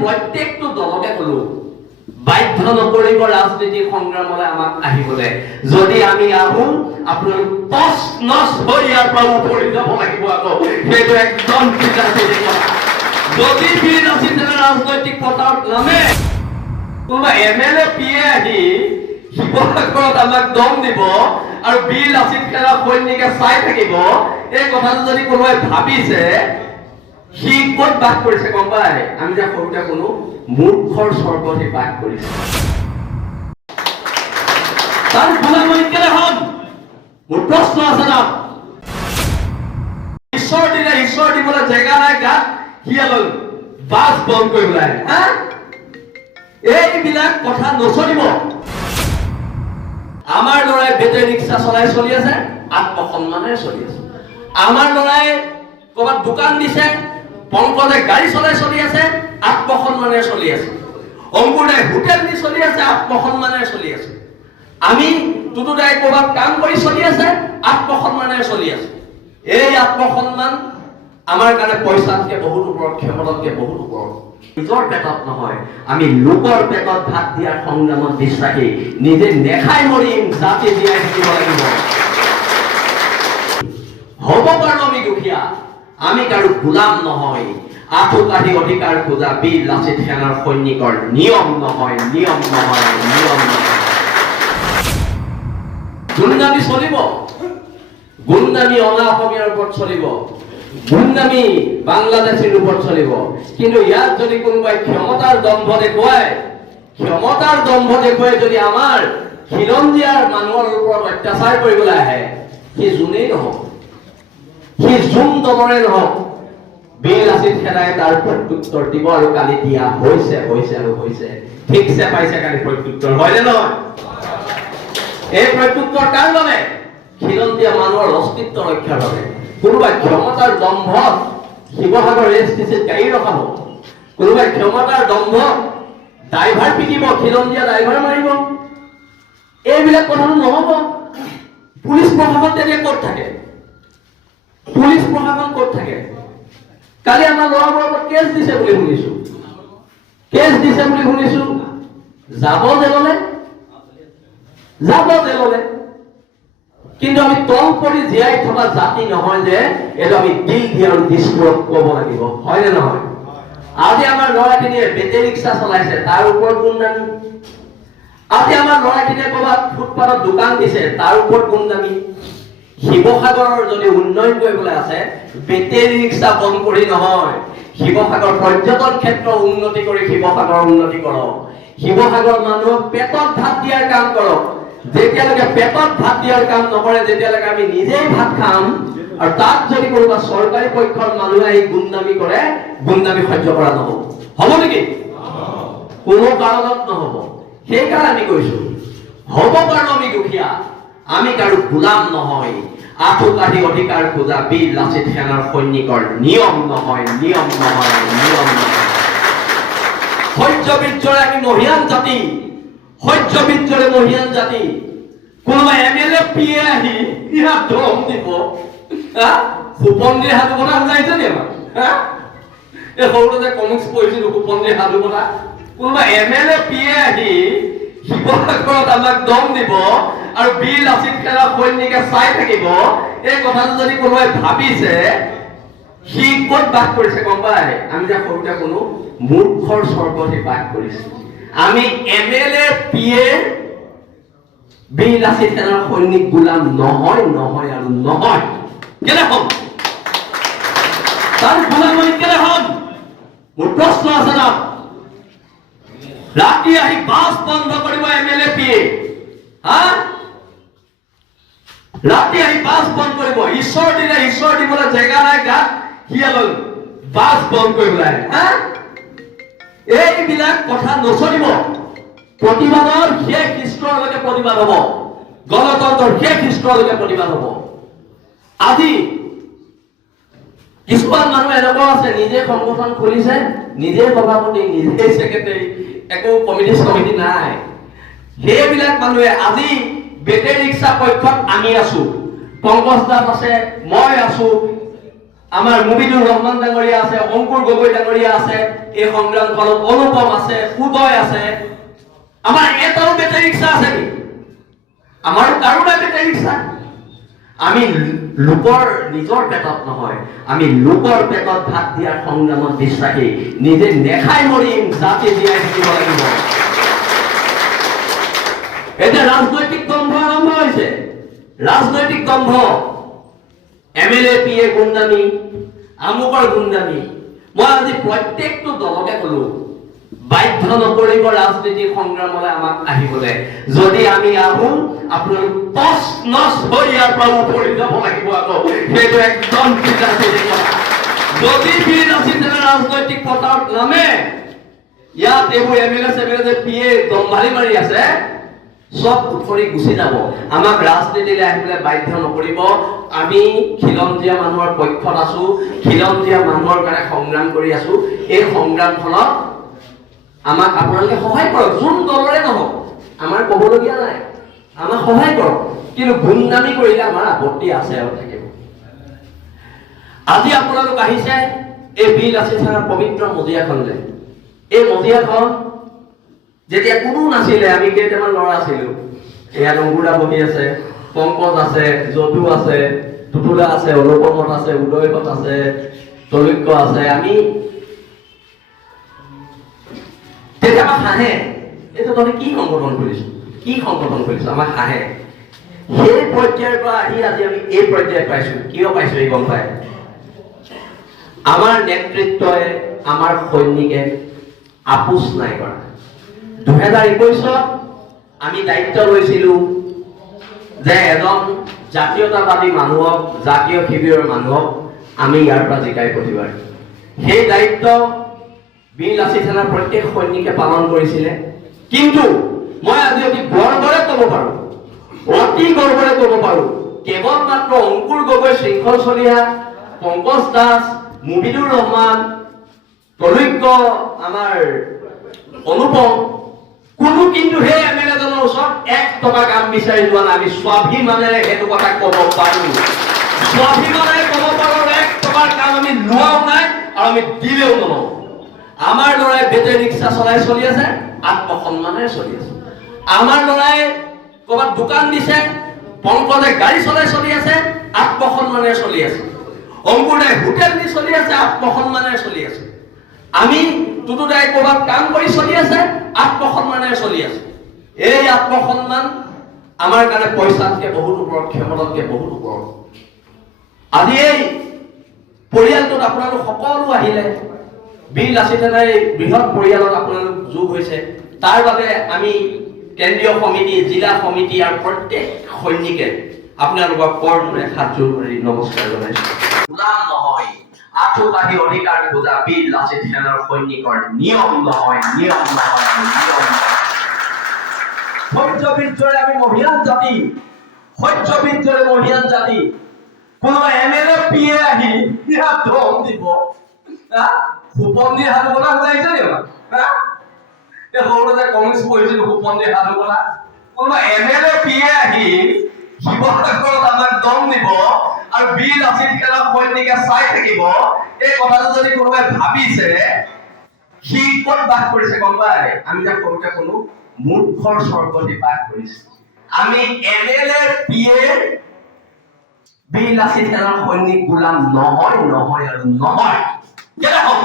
প্ৰত্যেকটো দলকে কলো বাধ্য নকৰিব ৰাজনীতিৰ সংগ্ৰামলৈ আমাক আহিবলৈ। যদি আমি আহো আপোনালোক টচ নচ হৈ ইয়াৰ পৰা উঠি যাব লাগিব। আকৌ সেইটো একদম যদি বীৰ লাচিত ৰাজনৈতিক পথাৰত নামে কোনোবা MLA PA আহি শিৱসাগৰত আমাক দম দিব আৰু বীৰ লাচিত সৈনিকে চাই থাকিব, এই কথাটো যদি কোনোবাই ভাবিছে সি ক'ত বাস কৰিছে গম পায়? আমি যে সৰুতে কোনো মূৰ্খৰ স্বৰ্গত বাস কৰিছে। তাৰ গুণামণি কেলে হম? মোৰ প্ৰশ্ন আছে না। ঈশ্বৰ দিলে ঈশ্বৰ দিবলৈ জেগা নাই গাত, সিয়ালৈ বাছ বন্ধ কৰি ওলাই। এইবিলাক কথা নচলিব। আমাৰ ল'ৰাই বেটেৰী ৰিক্সা চলাই চলি আছে, আত্মসন্মানেৰে চলি আছে। আমাৰ ল'ৰাই ক'ৰবাত দোকান দিছে, পংকজে গাড়ী চলাই চলি আছে, আত্মসন্মানেৰে চলি আছে। অংকুৰে হোটেল দি চলি আছে, আত্মসন্মানেৰে চলি আছে। আমি টুটুদাই ক'ৰবাত কাম কৰি চলি আছে, আত্মসন্মানেৰে চলি আছে। এই আত্মসন্মান আমাৰ কাৰণে পইচাতকে বহুত ওপৰত, ক্ষমতাতকে বহুত ওপৰত। নিজৰ পেটত নহয়, আমি লোকৰ পেটত ভাত দিয়াৰ সংগ্ৰামত বিশ্বাসী। নিজে নেখাই মৰিম, জাতি জীয়াই থাকিব লাগিব। হ'ব পাৰো আমি দুখীয়া, আমি কাৰো গোলাম নহয়। আঁঠু কাঢ়ি অধিকাৰ খোজা বীৰ লাচিত সেনাৰ সৈনিকৰ নিয়ম নহয়, নিয়ম নহয়, নিয়ম নহয়। গুণ্ডামি চলিব, গুণ্ডামি অনা অসমীয়াৰ ওপৰত চলিব, গুণ্ডামি বাংলাদেশীৰ ওপৰত চলিব। কিন্তু ইয়াত যদি কোনোবাই ক্ষমতাৰ দম্ভ দেখুৱাই যদি আমাৰ খিলঞ্জীয়াৰ মানুহৰ ওপৰত অত্যাচাৰ কৰিবলৈ আহে, সি যোনেই নহওক, সি যোন দলৰে নহওক, বীৰ লাচিত সেনাই তাৰ প্ৰত্যুত্তৰ দিব। আৰু কালি দিয়া হৈছে আৰু হৈছে। ঠিকছে পাইছে কালি প্ৰত্যুত্তৰ, হয়নে নহয়? এই প্ৰত্যুত্তৰ কাৰ বাবে? খিলঞ্জীয়া মানুহৰ অস্তিত্ব ৰক্ষাৰ বাবে। কোনোবাই ক্ষমতাৰ দম্ভত শিৱসাগৰ STCত গাড়ী ৰখাব, কোনোবাই ক্ষমতাৰ দম্ভত ড্ৰাইভাৰ পিটিব, খিলঞ্জীয়া ড্ৰাইভাৰ মাৰিব। এইবিলাক কথাটো নহব। পুলিচ প্ৰশাসন তেতিয়া ক'ত থাকে? পুলিচ প্ৰশাসন ক'ত থাকে? কালি আমাৰ ল'ৰাবোৰৰ ওপৰত কেছ দিছে বুলি শুনিছো, যাব জেললে। কিন্তু আমি তল পৰি জীয়াই থকা জাতি নহয় যে এইটো আমি দিল দি আৰু দিছপুৰত ক'ব লাগিব, হয়নে নহয়? আজি আমাৰ ল'ৰাখিনিয়ে বেটেৰী ৰিক্সা চলাইছে, তাৰ ওপৰত গুণ্ডামি। আজি আমাৰ ল'ৰাখিনিয়ে ক'ৰবাত ফুটপাথত দোকান দিছে, তাৰ ওপৰত গুণ্ডামি। শিৱসাগৰৰ যদি উন্নয়ন কৰিবলৈ আছে, বেটেৰী ৰিক্সা বন্ধ কৰি নহয়, শিৱসাগৰ পৰ্যটন ক্ষেত্ৰ উন্নতি কৰি শিৱসাগৰ উন্নতি কৰক। শিৱসাগৰ মানুহক পেটত ভাত দিয়াৰ কাম কৰক। যেতিয়ালৈকে পেটত ভাত দিয়াৰ কাম নকৰে, যেতিয়ালৈকে আমি নিজেই ভাত খাম, আৰু তাত যদি কোনোবা চৰকাৰী পক্ষৰ মানুহে আহি গুণ্ডামি কৰে, গুণ্ডামি সহ্য কৰা নহ'ব। হ'ব নেকি? কোনো কাৰণত নহ'ব। সেইকাৰণে আমি কৈছো, হ'ব পাৰো আমি দুখীয়া, আমি কাৰো গোলাম নহয়। আঁঠু কাঢ়ি অধিকাৰ খোজা বীৰ লাচিত সেনাৰ সৈনিকৰ নিয়ম নহয়, নিয়ম নহয়, নিয়ম নহয়। সহ্যবীৰ্যৰে আমি মহিয়ান জাতি, সহ্যবীৰ্যৰে মহিয়ান জাতি। কোনোবা MLA PA আহি ইয়াত দম দিব, সুপন্দিৰ সাধু কথা ওলাইছে নি আমাৰ? এই সৰুতে যে কমিক্স পঢ়িছিলো, সুপন্দিৰ সাধু কথা। কোনোবা MLA PA আহি শিৱসাগৰত আমাক দম দিব আৰু বীৰ লাচিত সেনাৰ সৈনিকে চাই থাকিব, এই কথাটো যদি কোনোবাই ভাবিছে সি ক'ত বাস কৰিছে গম পায়? আমি যে সৰুতে কোনো মূৰ্খৰ স্বৰ্গত বাস কৰিছো। আমি MLA PA বীৰ লাচিত সেনাৰ সৈনিক গোলাম নহয়, নহয় আৰু নহয়। কেলে হম? তাৰ গুণামণি কেলে হম? মোৰ প্ৰশ্ন আছে না। ৰাতি আহি বাছ বন্ধ কৰিব MLA PA, ৰাতি আহি বাছ বন্ধ কৰিব। ঈশ্বৰ দিলে ঈশ্বৰ দিবলৈ জেগা নাই গাত, সিয়ালৈ বাছ বন্ধ কৰি ওলাই। এইবিলাক কথা নচলিব। প্ৰতিবাদৰ শেষ স্তৰলৈকে প্ৰতিবাদ হ'ব, গণতন্ত্ৰৰ শেষ স্তৰলৈকে প্ৰতিবাদ হ'ব। আজি কিছুমান মানুহ এনেকুৱা আছে, নিজে সংগঠন খুলিছে, নিজে সভাপতি, নিজে সেক্ৰেটাৰী, একো কমিটি নাই। সেইবিলাক মানুহে আজি বেটেৰী ৰিক্সা পক্ষত আমি আছো, পংকজ দাস আছে, মই আছো, আমাৰ মুবিনুৰ ৰহমান ডাঙৰীয়া আছে, অংকুৰ গগৈ ডাঙৰীয়া আছে, এই সংগ্ৰাম ফলত অনুপম আছে, উদয় আছে। আমাৰ এটাও বেটেৰী ৰিক্সা আছে নেকি? আমাৰ কাৰোবাৰ বেটেৰী ৰিক্সা? আমি লোকৰ নিজৰ পেটত নহয়, আমি লোকৰ পেটত ভাত দিয়াৰ সংগ্ৰামত বিশ্বাসী। নিজে নেখাই মৰিম, জাতি জীয়াই থাকিব লাগিব। এতিয়া ৰাজনৈতিক দম্ভ আৰম্ভ হৈছে। ৰাজনৈতিক দম্ভ, MLA PA গুণ্ডামি, আমুকৰ গুণ্ডামি। মই আজি প্ৰত্যেকটো দলকে কলো, বাধ্য নকৰিব ৰাজনীতিৰ সংগ্ৰামলৈ আমাক আহিবলৈ। যদি আমি আহো, আপোনালোক টচ নচ হৈ ইয়াৰ পৰা উঠি যাব লাগিব। আকৌ সেইটো একদম চিন্তা কৰি কথা। যদি বীৰ আছিল ৰাজনৈতিক পথাৰত নামে, ইয়াত এইবোৰ MLA CMLA PA দম্ভালি মাৰি আছে, সব উঠৰি গুচি যাব। আমাক ৰাজনীতিলৈ আহিবলৈ বাধ্য নকৰিব। আমি খিলঞ্জীয়া মানুহৰ পক্ষত আছো, খিলঞ্জীয়া মানুহৰ কাৰণে সংগ্ৰাম কৰি আছো। এই সংগ্ৰামখনত আমাক আপোনালোকে সহায় কৰক, যোন দলৰে নহওক, আমাৰ ক'বলগীয়া নাই, আমাক সহায় কৰক। কিন্তু গুণ্ডামি কৰিলে আমাৰ আপত্তি আছে আৰু থাকিব। আজি আপোনালোক আহিছে এই বীৰ লাচিত থানাৰ পবিত্ৰ মজিয়াখনলৈ। এই মজিয়াখন যেতিয়া কোনো নাছিলে, আমি কেইটামান ল'ৰা আছিলো। ইয়াত অংকুৰা বহি আছে, পংকজ আছে, যদু আছে, টুটুলা আছে, অনুপমত আছে, উদয়ত আছে, তলৈক্য আছে। আমি তেতিয়া আমাক হাঁহে, এইটো তহঁতে কি সংগঠন কৰিছো, কি সংগঠন কৰিছো, আমাক হাঁহে। সেই পৰ্যায়ৰ পৰা আহি আজি আমি এই পৰ্যায় পাইছো। কিয় পাইছো এই গম পাই? আমাৰ নেতৃত্বই, আমাৰ সৈনিকে আপোচ নাই কৰা। 2021 আমি দায়িত্ব লৈছিলো যে এজন জাতীয়তাবাদী মানুহক, জাতীয় শিবিৰৰ মানুহক আমি ইয়াৰ পৰা জিকাই পঠিয়াৰ। সেই দায়িত্ব বীৰ লাচিত থানাৰ প্ৰত্যেক সৈনিকে পালন কৰিছিলে। কিন্তু মই আজি অতি গৰ্বৰে ক'ব পাৰো, অতি গৰ্বৰে ক'ব পাৰো, কেৱল মাত্ৰ অংকুৰ গগৈ, শৃংখল চলিহা, পংকজ দাস, মুবিনুৰ ৰহমান, তলৈক্য, আমাৰ অনুপম, কোনো কিন্তু সেই MLA জনৰ ওচৰত 1 টকা কাম বিচাৰি যোৱা নাই। আমি স্বাভিমানেৰে সেইটো কথা ক'ব পাৰো, স্বাভিমানেৰে ক'ব পাৰো, 1 টকাৰ কাম আমি লোৱাও নাই আৰু আমি দিলেও নলওঁ। আমাৰ ল'ৰাই বেটেৰী ৰিক্সা চলাই চলি আছে, আত্মসন্মানেৰে চলি আছে। আমাৰ ল'ৰাই ক'ৰবাত দোকান দিছে, পংকজে গাড়ী চলাই চলি আছে, আত্মসন্মানেৰে চলি আছে। অংকুৰে হোটেল দি চলি আছে, আত্মসন্মানেৰে চলি আছে। আমি টুটুদাই ক'ৰবাত কাম কৰি চলি আছে, আত্মসন্মানেৰে চলি আছে। এই আত্মসন্মান আমাৰ কাৰণে পইচাতকৈ বহুত ওপৰত, ক্ষমতাতকৈ বহুত ওপৰত। আজি এই পৰিয়ালটোত আপোনালোক সকলো আহিলে, বীৰ লাচিত থানাৰ এই বৃহৎ পৰিয়ালত আপোনালোক যোগ হৈছে। তাৰ বাবে আমি কেন্দ্ৰীয় সমিতি, জিলা সমিতি আৰু প্ৰত্যেক সৈনিকে আপোনালোকক কৰমূৰে হাতযোৰ কৰি নমস্কাৰ জনাইছো। গোলাম নহয়, আঁঠুকাঢ়ি অধিকাৰ খোজা বীৰ লাচিত সেনাৰ সৈনিকৰ নিয়ম নহয়, নিয়ম নহয়, নিয়ম নহয়। সহ্য বীৰ্যৰে আমি মহিয়ান জাতি, সহ্য বীৰ্যৰে মহিয়ান জাতি। কোনোবা MLA PA আহি ইয়াত দম দিব, সুপন্দি সাধু কথা শুনাইছে নি? সৰুতে যে কমিক্স পঢ়িছিলো, সুপন্দি সাধু কথা। কোনোবা MLA PA আহি শিৱসাগৰত আমাক দম দিব আৰু বীৰ লাচিত সেনাৰ সৈনিকে চাই থাকিব, এই কথাটো যদি কোনোবাই ভাবিছে, সি ক'ত বাস কৰিছে গম পাই? আমি যে সৰুতে কোনো মূৰ্খৰ স্বৰ্গতে বাস কৰিছে। আমি MLA PA বীৰ লাচিত সেনাৰ সৈনিক গোলাম নহয়, নহয় আৰু নহয়। কেলে হম?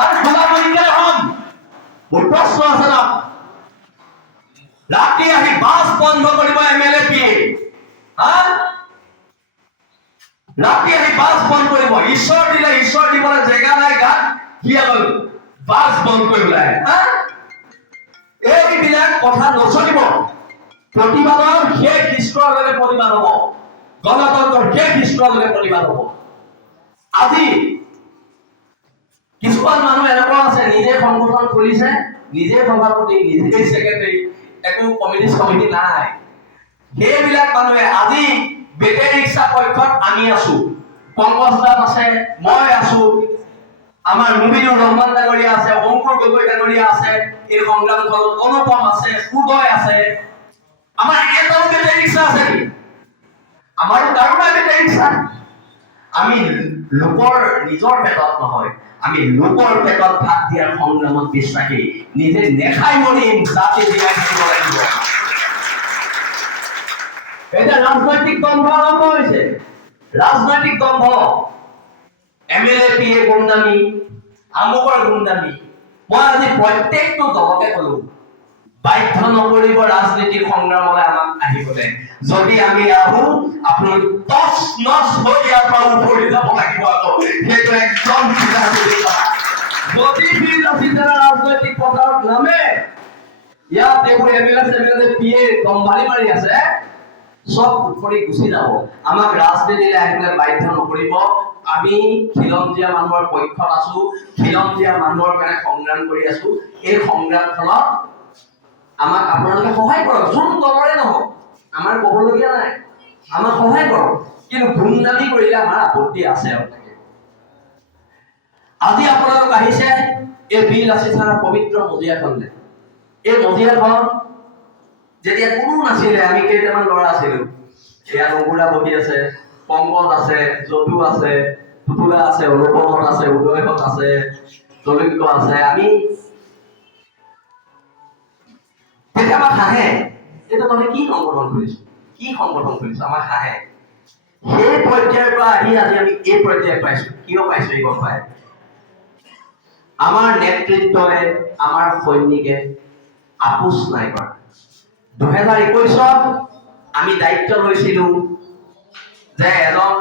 আৰু গোলাম কেলে হম? মোৰ প্ৰশ্ন আছে না। ৰাতি আহি বাছ বন্ধ কৰিব MLA PA, ৰাতি আহি বাছ বন্ধ কৰিব। ঈশ্বৰ দিলে, ঈশ্বৰ দিবলৈ জেগা নাই গাত, সি আকৌ বাছ বন্ধ কৰি ওলাই। এইবিলাক কথা নচলিব। প্ৰতিবাদৰ শেষ ইষ্টৰলৈকে প্ৰতিবাদ হ'ব, গণতন্ত্ৰৰ শেষ ইষ্টৰলৈকে প্ৰতিবাদ হ'ব। আজি কিছুমান মানুহ এনেকুৱা আছে, নিজে সংগঠন খুলিছে, নিজে সভাপতি, নিজে সেক্ৰেটাৰী, একো কমিউনিষ্ট কমিটি নাই। সেইবিলাক মানুহে আজি বেটেৰী ৰিক্সা পক্ষত আমি আছো, পংকজ দাস আছে, মই আছো, আমাৰ মুবিনুৰ ৰহমান ডাঙৰীয়া আছে, অংকুৰ গগৈ ডাঙৰীয়া আছে, এই সংগ্ৰামখনত অনুপম আছে, উদয় আছে। আমাৰ এটাও বেটেৰী ৰিক্সা আছে নেকি? আমাৰো কাৰোবাৰ বেটেৰী ৰিক্সা? আমি লোকৰ নিজৰ পেটত নহয়, আমি লোকৰ পেটত ভাত দিয়াৰ সংগ্ৰামত বিশ্বাসী, নিজে নেখাই মৰিম, জাতি জীয়াই থাকিব লাগিব। এতিয়া ৰাজনৈতিক দ্বন্দ্ব আৰম্ভ হৈছে, ৰাজনৈতিক দ্বন্দ্ব, MLA PA গুণ্ডামি, আমুকৰ গুণ্ডামি। মই আজি প্ৰত্যেকটো দলকে কলো, বাধ্য নকৰিব ৰাজনীতিক সংগ্ৰামলৈ আমাক আহিবলৈ। যদি আমি আহো, আপোনালোক টচ নচ হৈ ইয়াৰ পৰা উভৰি যাব লাগিব। সেইটো একদম যদি ৰাজনৈতিক পথাৰত নামে, ইয়াত এইবোৰ MLA PA দম্ভালি মাৰি আছে, সব উঠৰি গুচি যাব। আমাক ৰাজনীতিলৈ আহিবলৈ বাধ্য নকৰিব। আমি খিলঞ্জীয়া মানুহৰ পক্ষত আছো, খিলঞ্জীয়া মানুহৰ কাৰণে সংগ্ৰাম কৰি আছো। এই সংগ্ৰামখনত আমাক আপোনালোকে সহায় কৰক, যোন দলৰে নহওক, আমাৰ ক'বলগীয়া নাই, আমাক সহায় কৰক। কিন্তু গুণ্ডামি কৰিলে আমাৰ আপত্তি আছে। আজি আপোনালোক আহিছে এই বীৰ লাচিত থানৰ পবিত্ৰ মজিয়াখনলৈ। এই মজিয়াখন যেতিয়া কোনো নাছিলে, আমি কেইটামান ল'ৰা আছিলো। এয়া নগুৰা বহি আছে, পংকজ আছে, যদু আছে, টুটুলা আছে, অনুপমহত আছে, উদয়হত আছে, জলজ্ঞ আছে। আমি তেতিয়া আমাক হাঁহে, এইটো তহঁতে কি সংগঠন খুলিছ, কি সংগঠন খুলিছ, আমাক হাঁহে। সেই পৰ্যায়ৰ পৰা আহি আজি আমি এই পৰ্যায় পাইছো। কিয় পাইছো এই গম পাই? আমাৰ নেতৃত্বৰে, আমাৰ সৈনিকে আপোচ নাই কৰা। 2021ত আমি দায়িত্ব লৈছিলো যে এজন